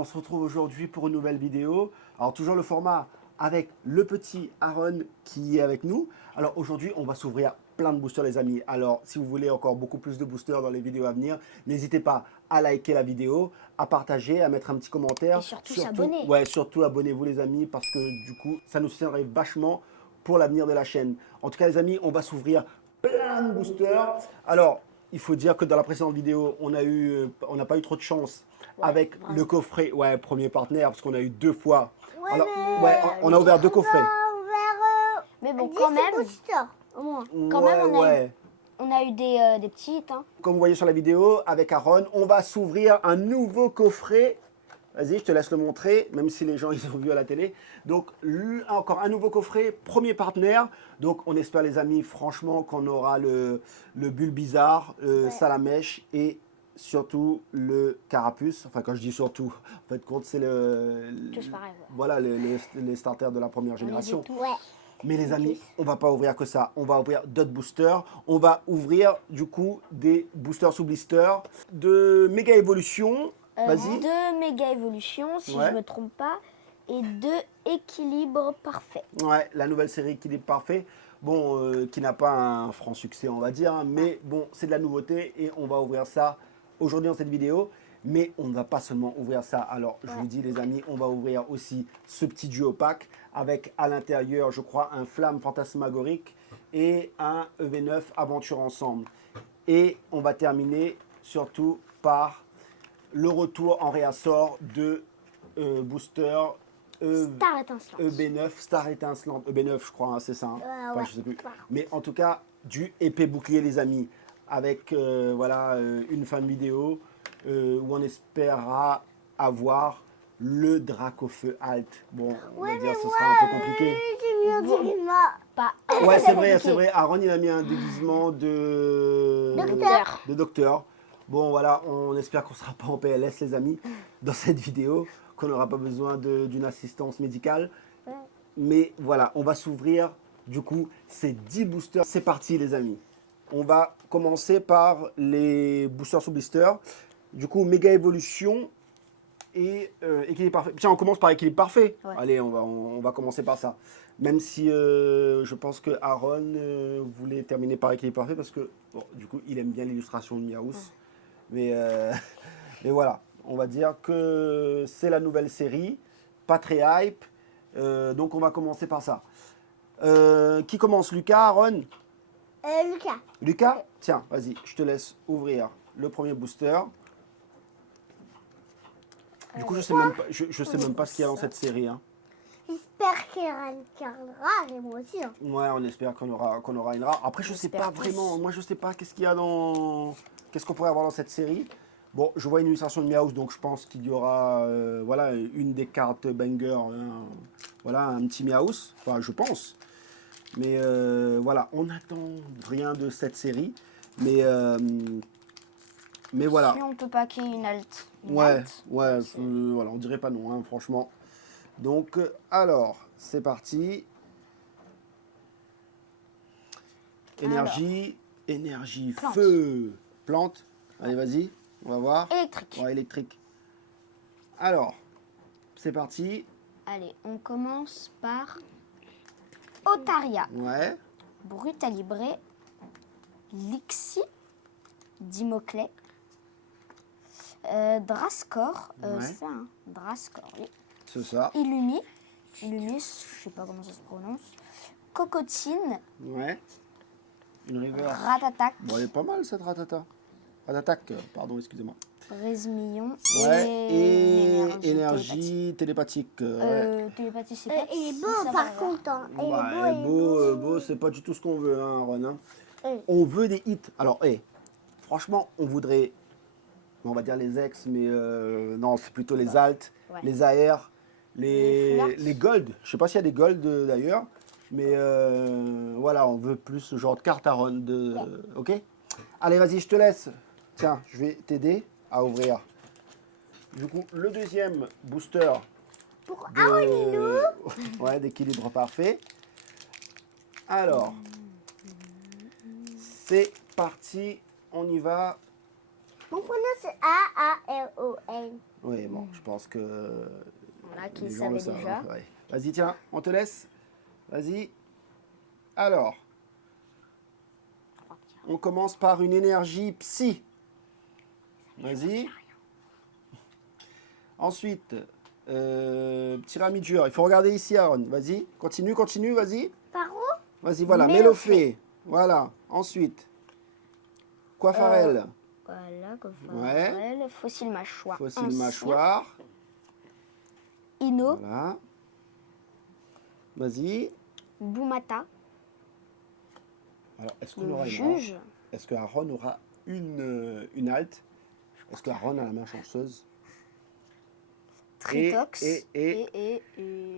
on se retrouve aujourd'hui pour une nouvelle vidéo. Alors toujours le format avec le petit Aaron qui est avec nous. Alors aujourd'hui, on va s'ouvrir plein de boosters les amis. Alors si vous voulez encore beaucoup plus de boosters dans les vidéos à venir, n'hésitez pas à liker la vidéo, à partager, à mettre un petit commentaire. Et surtout s'abonner. Ouais, surtout abonnez-vous les amis parce que du coup, ça nous soutiendrait vachement pour l'avenir de la chaîne. En tout cas les amis, on va s'ouvrir plein de boosters. Alors, il faut dire que dans la précédente vidéo, on n'a pas eu trop de chance avec le coffret, ouais, premier partenaire, parce qu'on a eu 2 fois. Ouais, Alors, mais ouais, on a ouvert 2 coffrets. Mais bon, 10 quand même, boosters. au moins, quand même, Ouais. on a eu des petits hits. Hein. Comme vous voyez sur la vidéo, avec Aaron, on va s'ouvrir un nouveau coffret. Vas-y, je te laisse le montrer, même si les gens ils ont vu à la télé. Donc, encore un nouveau coffret, premier partenaire. Donc, on espère, les amis, franchement, qu'on aura le Bulbizarre, Salamèche et surtout le Carapuce. Enfin, quand je dis surtout, en fait, compte, c'est Tous pareil, ouais. voilà, les starters de la première génération. Ouais. Mais les amis, on va pas ouvrir que ça. On va ouvrir d'autres boosters. On va ouvrir, du coup, des boosters sous blister de Méga Évolution. Vas-y. 2 méga évolutions, si Ouais. je me trompe pas, et 2 équilibres parfaits. Ouais, la nouvelle série Équilibre Parfait, bon, qui n'a pas un franc succès, on va dire, hein, mais bon, c'est de la nouveauté et on va ouvrir ça aujourd'hui dans cette vidéo. Mais on ne va pas seulement ouvrir ça. Alors, je vous dis, les amis, on va ouvrir aussi ce petit duo pack avec à l'intérieur, je crois, un Flamme Fantasmagorique et un EV9 Aventure Ensemble. Et on va terminer surtout par le retour en réassort de booster Star étincelante. EB9, Star étincelante, EB9 je crois, hein, c'est ça, hein. Enfin, ouais. je sais plus. Mais en tout cas, du épée bouclier les amis, avec voilà, une fin de vidéo où on espérera avoir le Dracofeu Alt. Bon, on va dire que ce sera un peu compliqué. J'ai mis un déguisement. Pas Ouais, c'est vrai, c'est vrai. Aaron, il a mis un déguisement de Docteur. de docteur. Bon, voilà, on espère qu'on ne sera pas en PLS, les amis, dans cette vidéo, qu'on n'aura pas besoin d'une assistance médicale. Ouais. Mais voilà, on va s'ouvrir, du coup, ces 10 boosters. C'est parti, les amis. On va commencer par les boosters sous blister. Du coup, Méga Évolution et Équilibre Parfait. Tiens, on commence par Équilibre Parfait. Ouais. Allez, on va commencer par ça. Même si je pense que Aaron voulait terminer par Équilibre Parfait parce que, bon, du coup, il aime bien l'illustration de Miaous. Mais voilà, on va dire que c'est la nouvelle série, pas très hype, donc on va commencer par ça. Qui commence, Lucas, Aaron? Lucas. Lucas, tiens, vas-y, je te laisse ouvrir le premier booster. Du coup, je sais même pas ce qu'il y a dans cette série, hein. J'espère qu'il y aura une carte rare et moi aussi. Hein. Ouais, on espère qu'on aura une rare. Après, je sais espère pas tous. vraiment. Moi, je sais pas qu'est-ce qu'il y a dans. Qu'est-ce qu'on pourrait avoir dans cette série. Bon, je vois une illustration de Miaous, donc je pense qu'il y aura voilà, une des cartes banger. Voilà, un petit Miaous. Enfin, je pense. Mais voilà, on n'attend rien de cette série. Mais voilà. Si on peut pas qu'il y ait une alt. Ouais, voilà, on dirait pas non, hein, franchement. Donc, alors, c'est parti. Énergie, énergie, Plante. feu, plante. Allez, vas-y, on va voir. Électrique. Ouais, électrique. Alors, c'est parti. Allez, on commence par Otaria, Ouais, Brutalibré, Lixi, Dimoclé, Drascor, Ouais. c'est ça, hein, Drascor, oui. c'est ça. Illumi, je sais pas comment ça se prononce, Cocotine, Ouais. Une reverse. Ratatak, Bon, elle est pas mal cette ratata. Ratatak, pardon, excusez-moi. Brésimillon Ouais, et énergie énergie télépathique. télépathie, je sais pas. Il est si beau ça va par avoir. contre. Hein. Il Bah, est beau, beau, c'est pas du tout ce qu'on veut, hein, Ron. Hein. Oui. On veut des hits. Alors, franchement, on voudrait, on va dire les ex, mais non, c'est plutôt les alt, Ouais. les AR, Les full art. les gold. Je sais pas s'il y a des gold d'ailleurs, mais voilà, on veut plus ce genre de carte à Ron. Ok. Allez, vas-y, je te laisse. Tiens, je vais t'aider à ouvrir. Du coup, le deuxième booster Pour ouais, d'équilibre parfait. Alors, c'est parti, on y va. Mon prénom c'est A-A-R-O-N. Oui, bon, je pense que Voilà, qui les gens le savait savent. déjà. Hein, ouais. Vas-y, tiens, on te laisse. Vas-y. Alors, on commence par une énergie psy. Vas-y. Ensuite, petit ramidure. Il faut regarder ici, Aaron. Vas-y, continue, continue, vas-y. Par où? Vas-y, voilà, Mélofée. Mélofée. Voilà. Ensuite, Coiffarel. Voilà, Ouais. Goffarel, fossile mâchoire. Fossile ancien. mâchoire. Ino, Voilà. Vas-y. Boumata, Alors, est-ce qu'on le aura une juge, halte? Est-ce que Aaron aura une halte? Est-ce que Aaron a la main chanceuse? Tritox et- et-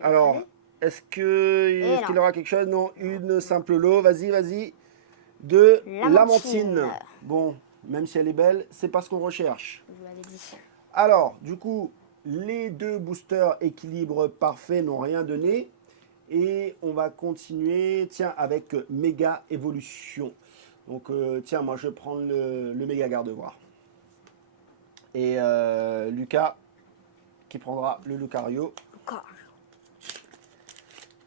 Alors, allez. est-ce qu'il non. aura quelque chose? Non, une simple lot. Vas-y, vas-y. De Lamantine. Lamantine. Bon, même si elle est belle, c'est pas ce qu'on recherche. Je vous l'avais dit. Alors, du coup, les deux boosters équilibre parfait n'ont rien donné. Et on va continuer, tiens, avec méga évolution. Donc, tiens, moi, je vais prendre le méga garde-voir. Et Lucas, qui prendra le Lucario.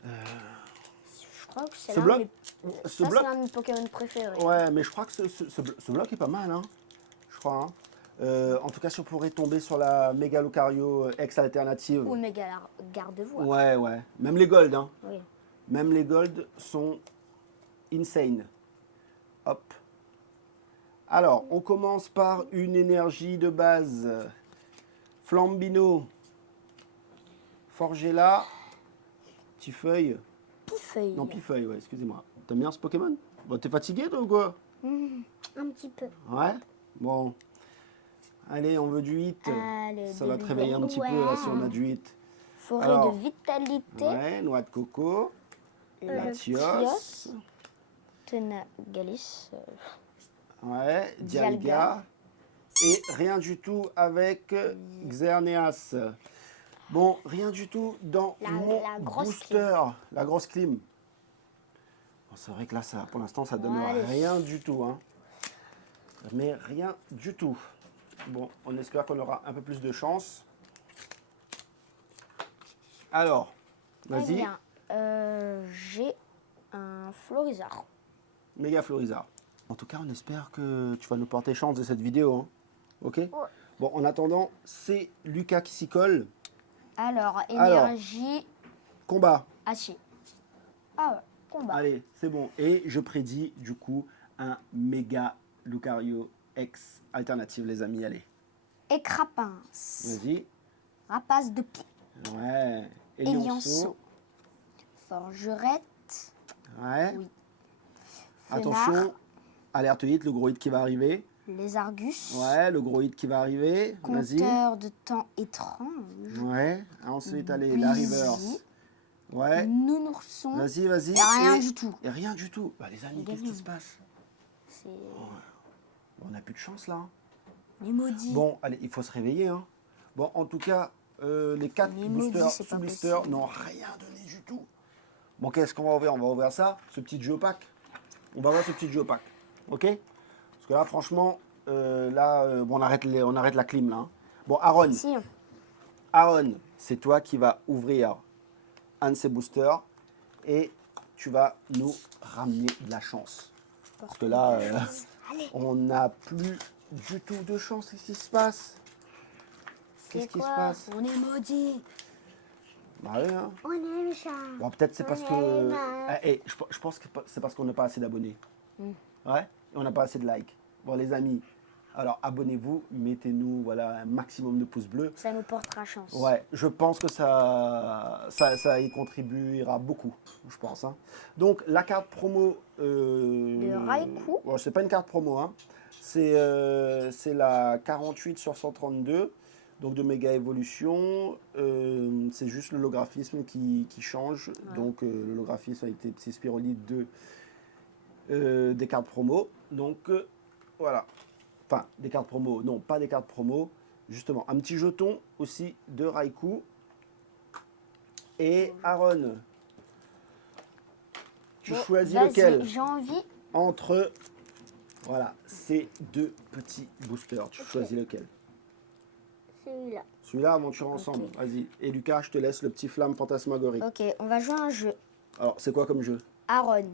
Je crois que c'est Ce l'un bloc, de mes... ce Ça, bloc, c'est l'un de mes Pokémon préférés. ouais, mais je crois que ce bloc est pas mal, hein. Je crois, hein. En tout cas, si on pourrait tomber sur la méga Lucario ex alternative. Ou méga garde-voix. Ouais, ouais. Même les gold, hein. Oui. Même les gold sont insane. Hop. Alors, on commence par une énergie de base. Flambino. Forgella. Pifeuille. Pifeuille. Non, Pifeuille, ouais, excusez-moi. T'aimes bien ce Pokémon? Bon, t'es fatigué, toi, ou quoi? Un petit peu. Ouais. Bon. Allez, on veut du 8. Allez, Ça va de te réveiller un petit peu, là, si on a du 8. Forêt Alors, de vitalité. Ouais, noix de coco. Latios. Tenagalis. Ouais, Dialga. Dialga. Et rien du tout avec Xerneas. Bon, rien du tout dans mon la grosse booster. La grosse clim. Bon, c'est vrai que là, ça, pour l'instant, ça donne Allez. rien du tout. Hein. Mais rien du tout. Bon, on espère qu'on aura un peu plus de chance. Alors, Eh vas-y, bien, j'ai un Florizard. méga Florizard. En tout cas, on espère que tu vas nous porter chance de cette vidéo. Hein. Ok? Bon, en attendant, c'est Lucas qui s'y colle. Alors, énergie, Combat. acier. Ah ouais, combat. Allez, c'est bon. Et je prédis du coup un méga Lucario X alternative, les amis. Allez, Écrapince. vas-y. Rapace de pied. Ouais. Élianceau. Forgerette. Ouais. Oui. Attention. Fenard. Alerte hit, le gros hit qui va arriver. Les Argus. Ouais, le gros hit qui va arriver. Vas-y. Compteur de temps étrange. Ouais. Ensuite, allez, la Busy. reverse. Ouais. Nounourson. Vas-y, vas-y. Et rien du tout. Et rien du tout. Bah, les amis, Les qu'est-ce qui gamins. se passe? C'est On n'a plus de chance là. les maudits. Bon, allez, il faut se réveiller. Hein. Bon, en tout cas, les 4 Les boosters maudits, c'est pas sous blister possible. n'ont rien donné du tout. Bon, qu'est-ce qu'on va ouvrir? On va ouvrir ça, ce petit geopack. On va voir ce petit geopack. Ok? Parce que là, franchement, bon, on arrête la clim là. Hein. Bon, Aaron, Si. Aaron, c'est toi qui vas ouvrir un de ces boosters et tu vas nous ramener de la chance. Parce que là, on n'a plus du tout de chance. Qu'est-ce qui se passe? Qu'est-ce qui se passe? On est maudits. Bah oui, hein. On aime ça. Bon, peut-être c'est parce On que... aime. je pense que c'est parce qu'on n'a pas assez d'abonnés. Mm. Ouais, et on n'a pas assez de likes. Bon, les amis, alors abonnez-vous, mettez-nous voilà, un maximum de pouces bleus. Ça nous portera chance. Ouais, je pense que ça y contribuera beaucoup, je pense. Hein. Donc, la carte promo... De Raikou. Bon, c'est pas une carte promo, hein. C'est la 48 sur 132, donc de méga évolution. C'est juste l'holographisme qui change. Ouais. Donc, l'holographisme a été petit spirolite des cartes promo. Donc, voilà. Enfin, des cartes promo. Non, pas des cartes promo. Justement, un petit jeton aussi de Raikou. Et Aaron, tu Bon, choisis vas-y, lequel j'ai envie. entre voilà, ces deux petits boosters? Tu Ok. choisis lequel? celui-là. Celui-là, aventure ensemble. Vas-y. Et Lucas, je te laisse le petit flamme fantasmagorique. Ok, on va jouer à un jeu. Alors, c'est quoi comme jeu? Aaron,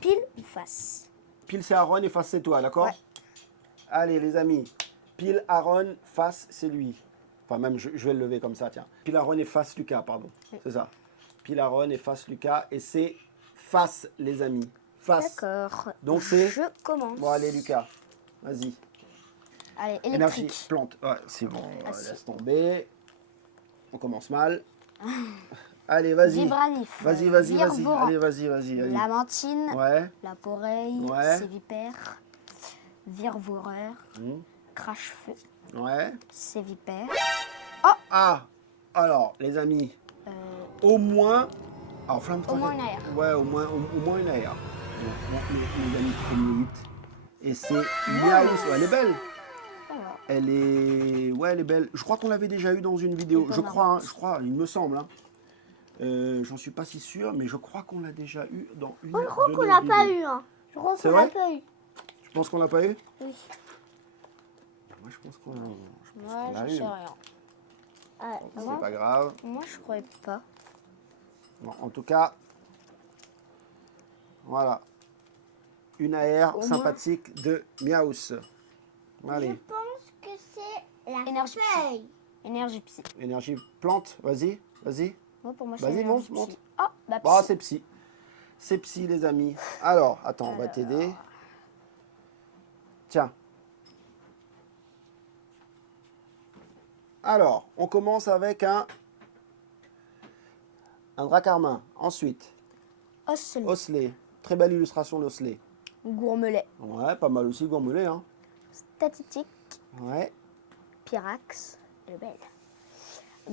pile ou face? Pile, c'est Aaron et face, c'est toi, d'accord? Ouais. Allez, les amis. Pile, Aaron, face, c'est lui. Enfin, même, je vais le lever comme ça, tiens. Pile, Aaron et face, Lucas, pardon. Oui. C'est ça. Pile, Aaron et face, Lucas. Et c'est face, les amis. Face. D'accord. Donc, c'est... Je commence. Bon, allez, Lucas. Vas-y. Allez, Énergie, électrique. plante. Ouais, c'est bon. Ah, si. Laisse tomber. On commence mal. Allez, vas-y. Vibranif. Vas-y, vas-y, vas-y. Virevolant. Allez, vas-y, vas-y. allez. Lamantine. Ouais. La poreille. Ouais. Sévipère. Virevoreur. Hmm. Crache-feu. Ouais. Sévipère. Ah, alors, les amis, au moins... Alors, flamme Au moins une aère. Ouais, au moins une aère. Donc, les amis, premier hit. Et c'est Miaus. Ouais, elle est belle. Alors, Elle est... Ouais, elle est belle. Je crois qu'on l'avait déjà eu dans une vidéo. Et Je pas crois, marrante. je crois, il me semble. Hein. J'en suis pas si sûr, mais je crois qu'on l'a déjà eu dans une Moi, je crois de qu'on nos l'a pas vidéos. eu. Hein. Je crois C'est qu'on l'a vrai pas eu. Tu penses qu'on l'a pas eu? Oui. Moi, je pense qu'on l'a moi, l'a je eu. sais rien. Ah, C'est moi, pas grave. Moi, je croyais pas. Bon, en tout cas, voilà. Une AR Au moins. sympathique de Miaus. je Allez, pense que c'est la Énergie feuille. Énergie psy. énergie plante, vas-y, vas-y. Moi, pour moi, c'est Vas-y, énergie monte, psy. monte. Oh, bah, Bah, psy. c'est psy. C'est psy, les amis. Alors, attends, on va t'aider. Tiens. Alors, on commence avec un Dracarmin. Ensuite, Osselot. Osselet. Très belle illustration d'Osselet. Gourmelet. Ouais, pas mal aussi, gourmelé, hein. Statistique. Ouais. Pyrax. Elle est belle.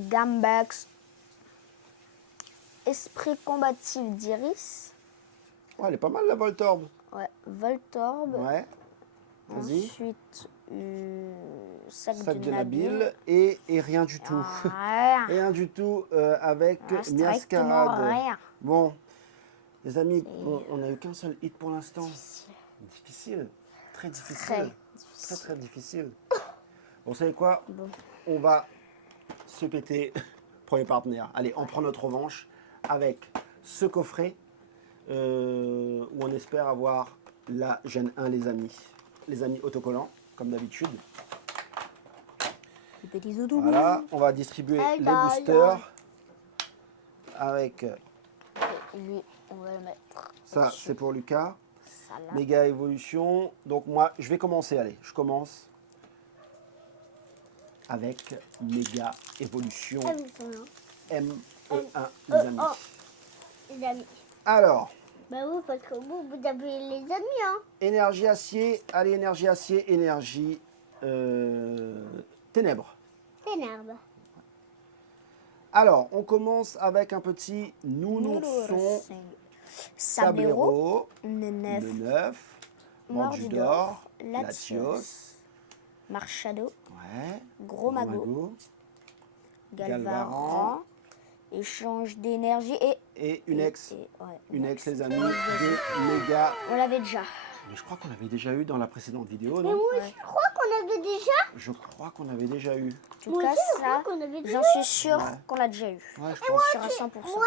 Gambax. Esprit combatif d'Iris. Ouais, elle est pas mal, la Voltorb. Ouais. Voltorb. Ouais. Vas-y. Ensuite, sac, Sac de de Nabil. Nabil et rien du tout. Ah, Rien du tout avec strictement Miascarade. rien. Bon, les amis, on n'a eu qu'un seul hit pour l'instant. Difficile. Très difficile. Très difficile. Bon, vous savez quoi? Bon. On va se péter. Premier partenaire. Allez, on prend notre revanche avec ce coffret où on espère avoir la Gen 1, les amis. Les amis autocollants, comme d'habitude. Les petits autobus. Voilà, on va distribuer Aïe, les aïe, boosters avec Lui, on va le mettre. ça, au-dessus. c'est pour Lucas. Ça là. Méga évolution. Donc moi, je vais commencer. Allez, je commence avec Méga évolution Ah, oui, son nom. ME1, les amis. Les amis. Alors, Bah oui, parce que vous avez les amis, hein. énergie acier. Allez, énergie acier, énergie ténèbres. T'énerve. Alors, on commence avec un petit nounourson Sablero. Sablero, Nenef. le 9, Mordudor, Latios. Latios, Marchado. ouais, Gros Mago. Mago, Galvaran. Échange d'énergie et une ex. ouais, Une ex, les amis, Une ex, de méga. On l'avait déjà. Mais je crois qu'on avait déjà eu dans la précédente vidéo, Mais non? moi, Ouais. je crois qu'on avait déjà. Je crois qu'on avait déjà eu. En tout Moi cas, aussi, je crois ça, qu'on avait déjà. j'en suis sûre Ouais. qu'on l'a déjà eu. Ouais, je pense. Sûr à 100%.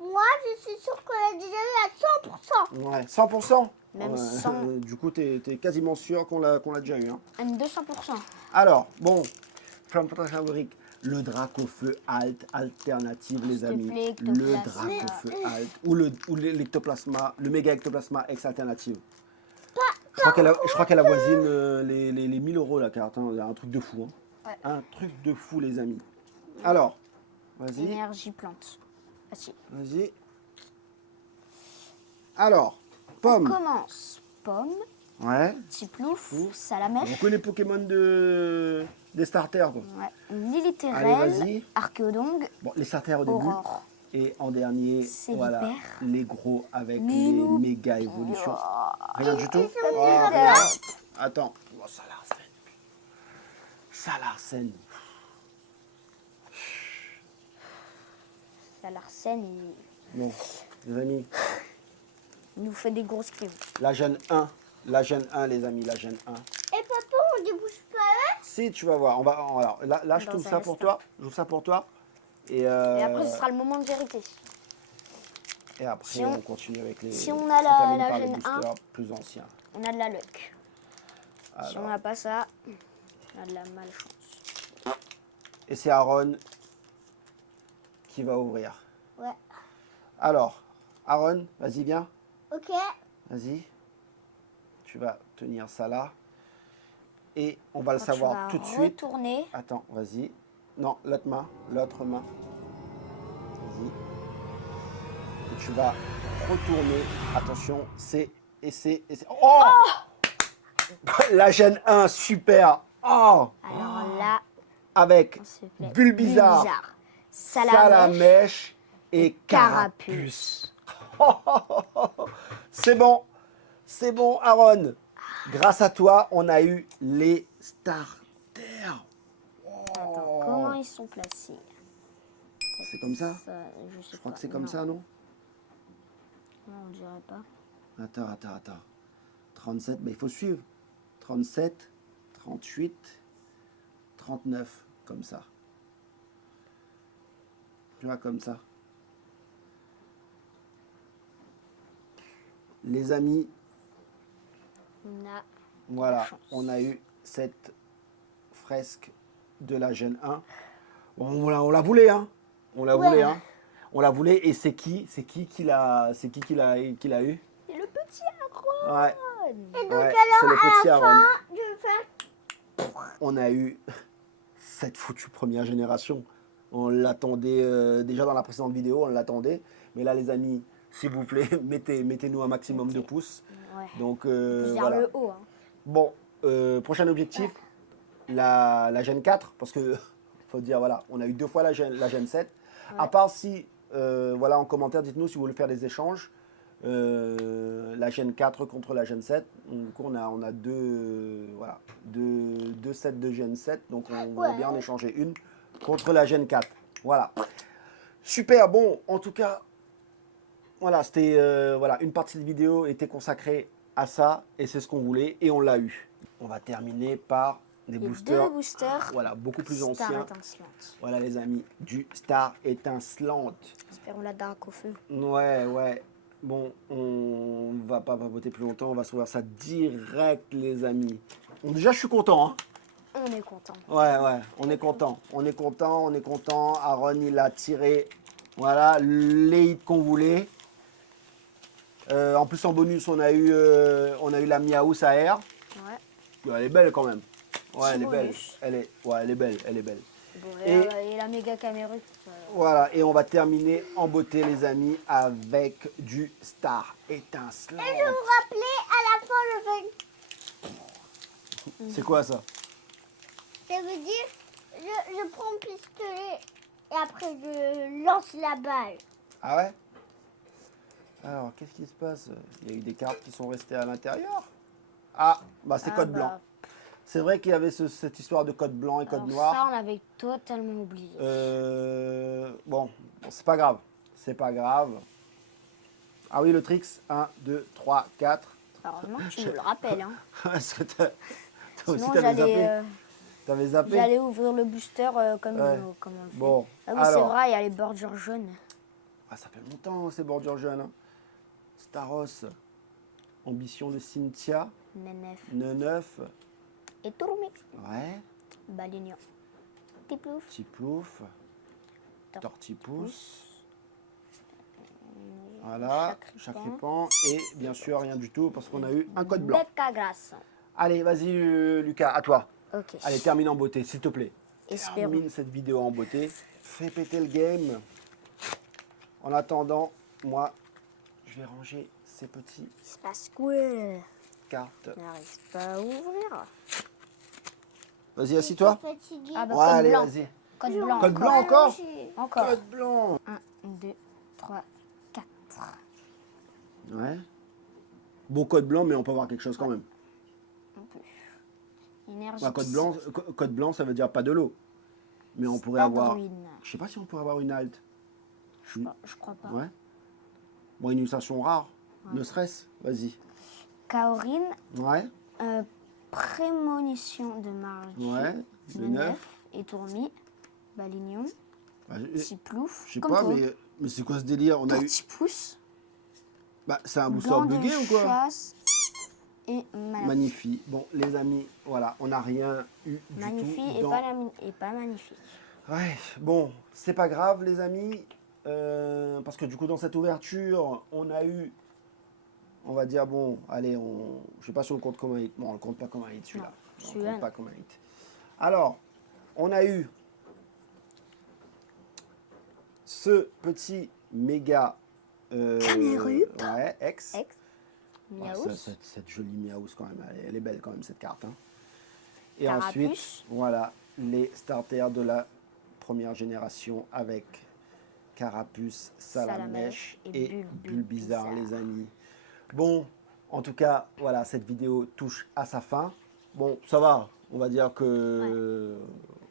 Moi, je suis sûre qu'on l'a déjà eu à 100%. Ouais, 100%. Même Ouais, 100. Du coup, t'es quasiment sûr qu'on l'a déjà eu. Hein. Même 200%. Alors, bon, flamme fabrique. Le Dracofeu Alt alternative, les S'il te amis. plaît, Le Ectoplasma. Dracofeu Alt ou l'Ectoplasma, le méga Ectoplasma X alternative. Je crois qu'elle avoisine les 1000 € la carte. Hein. Un truc de fou. Hein. Ouais. Un truc de fou, les amis. Alors, vas-y, Énergie plante. Ah si. vas-y. Alors, pomme. Commence. Pomme, Ouais. Tiplouf, Ouf. On Salamèche, connaît Pokémon des starters. Quoi. ouais. Allez, Lilithérel, vas-y. Archéodongue, Bon, les starters au début. Aurore. Et en dernier, Sévipère. voilà, les gros avec Minou. les méga évolutions. Rien du tout. Oh, Lilithérel. regarde. Attends. Oh, ça l'arsène. Ça l'arsène. Ça l'arsène, Bon, les amis, il nous fait des grosses clés. la Gen 1. La Gen 1, les amis, la Gen 1. Et papa, on débouche pas là. Si, tu vas voir. Alors, là je Dans trouve un ça pour instant. toi. J'ouvre ça pour toi. Et, Et après, ce sera le moment de vérité. et après, si on- on continue avec les. si on a termine la par les gêne boosters plus anciens. On a de la luck. Si on Alors. n'a pas ça, on a de la malchance. Et c'est Aaron qui va ouvrir. Ouais. Alors, Aaron, vas-y, viens. Ok. Vas-y. Tu vas tenir ça là. Et on va le Quand savoir tu vas tout de suite. retourner. Attends, vas-y. Non, l'autre main. L'autre main. Vas-y. Et tu vas retourner. Attention, c'est. Et c'est. Oh, la gêne 1, super. Oh, Alors là, avec s'il te plaît. Bulbizarre, Salamèche et Carapuce. C'est bon. C'est bon, Aaron. Grâce à toi, on a eu les starters. Attends, comment ils sont placés? C'est comme ça? Je sais Je crois pas. que c'est comme Non. ça, non? Non, on dirait pas. Attends. 37, mais il faut suivre. 37, 38, 39, comme ça. Tu vois, comme ça. Les amis, On a voilà, chance. on a eu cette fresque de la gêne 1. Bon, on la voulait, hein. On la voulait, hein. On la voulait, et c'est qui l'a eu? Et le petit Aaron. Ouais, Et donc ouais, alors, c'est le petit à la Aaron. fin, je vais faire... On a eu cette foutue première génération. On l'attendait déjà dans la précédente vidéo, on l'attendait. Mais là, les amis, s'il vous plaît, mettez-nous un maximum de pouces. Ouais. Donc, Vers voilà. le haut. Hein. Bon, prochain objectif, la Gen 4. Parce que, faut dire, voilà, on a eu 2 fois la Gen 7. Ouais. À part si, voilà, en commentaire, dites-nous si vous voulez faire des échanges. La Gen 4 contre la Gen 7. Du coup, on a deux sets de Gen 7. Donc, on va bien en échanger une contre la Gen 4. Voilà. Super. Bon, en tout cas, voilà, c'était voilà, une partie de vidéo était consacrée à ça. Et c'est ce qu'on voulait. Et on l'a eu. On va terminer par des Et boosters. 2 boosters. Voilà, beaucoup plus Star anciens. étincelante. Voilà, les amis, du Star étincelante. Espérons la dark au feu. Ouais. Bon, on va pas papoter plus longtemps, on va se voir ça direct, les amis. Bon, déjà, je suis content, hein. On est content. Ouais, on est content. On est content. Aaron, il a tiré, voilà, les hits qu'on voulait. En plus, en bonus, on a eu la Miaou Saher. Ouais. Elle est belle quand même. Ouais, Petit elle est belle. bonus. Elle est belle. Bon, Et- et la méga caméra. Voilà, et on va terminer en beauté, les amis, avec du Star étincelant. Je vous rappelais, à la fin, je vais... C'est quoi ça? Ça veut dire, je prends le pistolet et après je lance la balle. Ah ouais? Alors, qu'est-ce qui se passe? Il y a eu des cartes qui sont restées à l'intérieur. Ah, bah c'est code blanc. C'est vrai qu'il y avait cette histoire de code blanc et code noir. Ça, on avait totalement oublié. Bon, c'est pas grave. Ah oui, le tricks. 1, 2, 3, 4. Heureusement que tu me le rappelles. Hein. Parce que toi aussi, Sinon, t'avais zappé. j'allais T'avais zappé. j'allais ouvrir le booster comme, Ouais. comme on le fait. Bon, Ah oui, c'est alors. vrai, il y a les bordures jaunes. Ah, ça fait longtemps, ces bordures jeunes. Hein. Staros. Ambition de Cynthia. Nenef. Neuf. Et Tourmi. Ouais. Balignon. Tiplouf. Petit plouf. Tortipousse. Voilà. Chacrépan. Et bien sûr, rien du tout parce qu'on a eu un code blanc. Becca Grasse. Allez, vas-y, Lucas, à toi. Ok. Allez, termine en beauté, s'il te plaît. Espérons. Termine cette vidéo en beauté. Fais péter le game. En attendant, moi, je vais ranger ces petites Il se passe quoi? cartes. Je n'arrive pas à ouvrir. Vas-y, assis-toi. Je suis fatiguée. Ah bah, Ouais, code allez, blanc. vas-y. Code blanc. Code blanc encore? Encore. Code blanc. 1, 2, 3, 4. Ouais. Beau code blanc, mais on peut avoir quelque chose quand même. Un peu. Énergie. Bah, code blanc, ça veut dire pas de l'eau. Mais on pourrait avoir... Ruine. Je sais pas si on pourrait avoir une halte. Je crois pas. Ouais. Bon, une illustration rare. Ne stress. Vas-y. Kaorine. Ouais. Prémonition de Margie. Ouais. le le 9. 9, Étourmi, Balignon, Bah, Petit Plouf, je sais comme pas, toi. mais c'est quoi ce délire? On a eu. Petit Pouce, Bah, c'est un booster Gant de bugué ou quoi? chasse et Manaphy. Magnifique. Bon, les amis, voilà, on n'a rien eu du Magnifique tout et dans... pas magnifique. Ouais, bon, c'est pas grave, les amis, parce que du coup, dans cette ouverture, on a eu, on va dire, bon, allez, je sais pas si on le compte comme un hit. Bon, on le compte pas comme un hit, celui-là. Non, On le celui-là, compte pas comme un hit. Alors, on a eu ce petit méga... Canerup. Ouais, X. Ex, Ouais, Miaous, cette jolie Miaous, quand même, elle est belle, quand même, cette carte. Hein. Et Carapuce. ensuite, voilà, les starters de la première génération avec Carapuce, Salamèche et Bulbizarre, les amis. Bon, en tout cas, voilà, cette vidéo touche à sa fin. Bon, ça va, on va dire que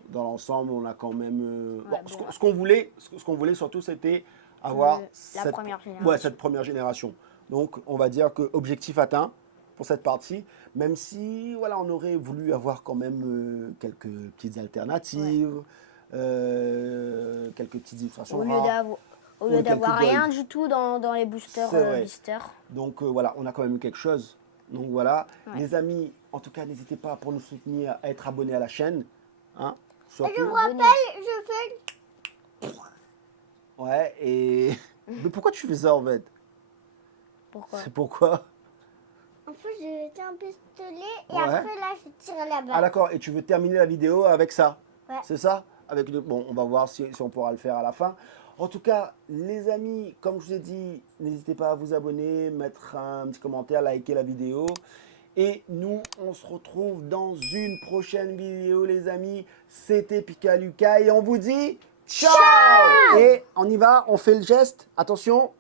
dans l'ensemble, on a quand même... bon, ce qu'on voulait surtout, c'était avoir la première génération. Ouais, cette première génération. Donc, on va dire que objectif atteint pour cette partie, même si voilà, on aurait voulu avoir quand même quelques petites alternatives, quelques petites illustrations rares. Au lieu d'avoir quelques rien gold. du tout dans les boosters. C'est vrai. Blisters. Donc voilà, on a quand même eu quelque chose. Donc voilà, Ouais. les amis, en tout cas, n'hésitez pas pour nous soutenir à être abonnés à la chaîne. Hein, Et surtout. je vous rappelle, je fais... Ouais, et... Mais pourquoi tu fais ça en fait? Pourquoi? C'est pourquoi? En fait, j'ai jeté un pistolet et Ouais. après là, je tire la Ah balle. d'accord, et tu veux terminer la vidéo avec ça? Ouais. C'est ça? Avec le... Bon, on va voir si on pourra le faire à la fin. En tout cas, les amis, comme je vous ai dit, n'hésitez pas à vous abonner, mettre un petit commentaire, liker la vidéo. Et nous, on se retrouve dans une prochaine vidéo, les amis. C'était Pika Lucas et on vous dit ciao! Et on y va, on fait le geste. Attention.